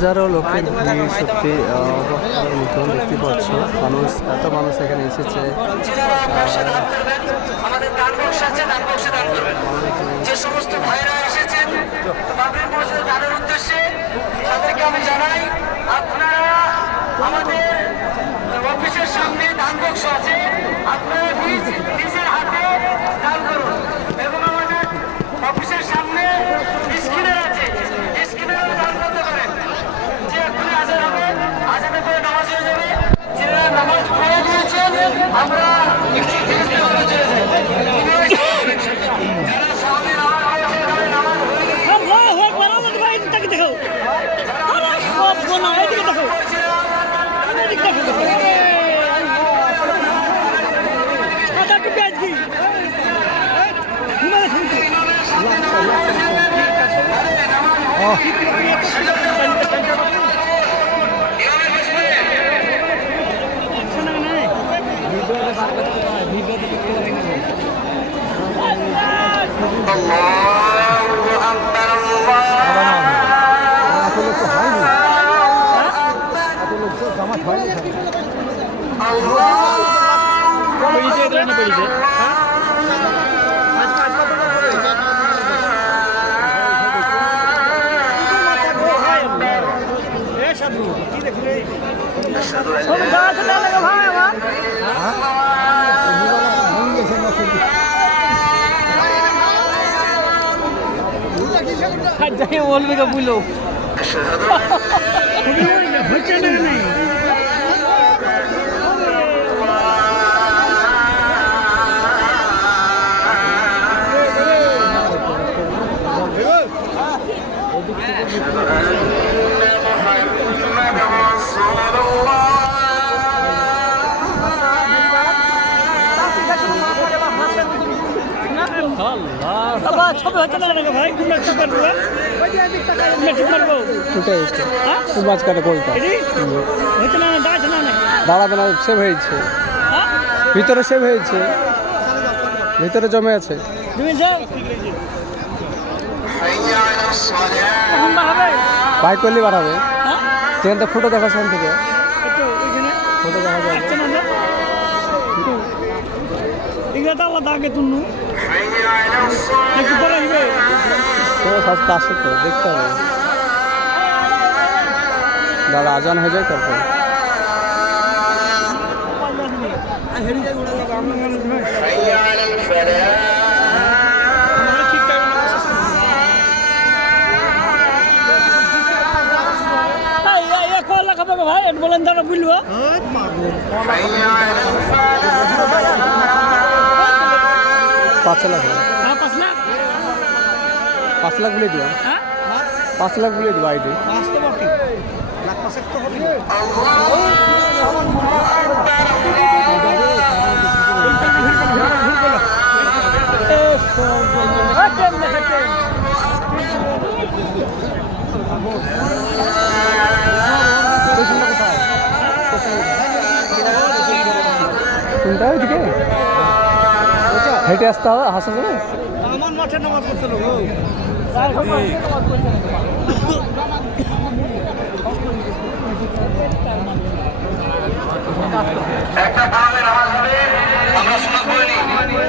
হাজারো লোকের ভিড় সত্যি অবাক মতন দেখতে পাচ্ছ। এত মানুষ এখানে এসেছে। আমাদের দান বক্স আছে, দান বক্সে দান করবেন। যে সমস্ত ভাইরা এসেছেন বাবরি মসজিদের দানের উদ্দেশ্যে, তাদেরকে আমি জানাই আপনারা আমাদের অফিসের সামনে দান বক্স আছে, আপনারা নিজের হাতে দান করুন। এবং আমাদের অফিসের সামনে স্ক্রিনার আছে, স্ক্রিনারও দান করতে পারেন। যে এখনই আজান হবে, আজানের পরে নামাজ হয়ে যাবে। যারা নামাজ পড়ে দিয়েছেন আমরা একটু ফিরতে করে চলে যাই। যারা সামনে নামাজ পড়েছে তাদের নামাজ হয়ে বলবে তো বুঝলো ছবি হচ্ছে না ভাই তোমরা কি করবো ঠিক মারবো ওটাই তো মাছ কাটা কোলটা হচ্ছে না যাচ্ছে না দাঁড়াবে না, সেভ হয়েছে ভিতরে, সেভ হয়েছে ভিতরে, জমে আছে। তুমি যাও এখন হবে বাইক করলেই বাড়াবে। সেখান থেকে ফটো দেখা, সেখান থেকে একটু ওইখানে ফটো দেখা যাবে। আসছে না এগুলো তো আলাদা আগে তুলনু একটু পরে আসবে তোমার স্বাস্থ্য আসে তো দেখতে হবে। দাদা আজান হয়ে যায় তারপর ভাই একটু বলেন দাঁড়া বুঝবো 5 লাখ, হ্যাঁ 5 লাখ 5 লাখ বলে দিবা, হ্যাঁ 5 লাখ বলে দিবা আইডি। কোনটা ওইদিকে হেঁটে আসতে হবে, হাসা যাবে। আমার মাঠে নামাজ পড়তে একটা গ্রামে নামাজ হবে, আমরা শোনা করিনি।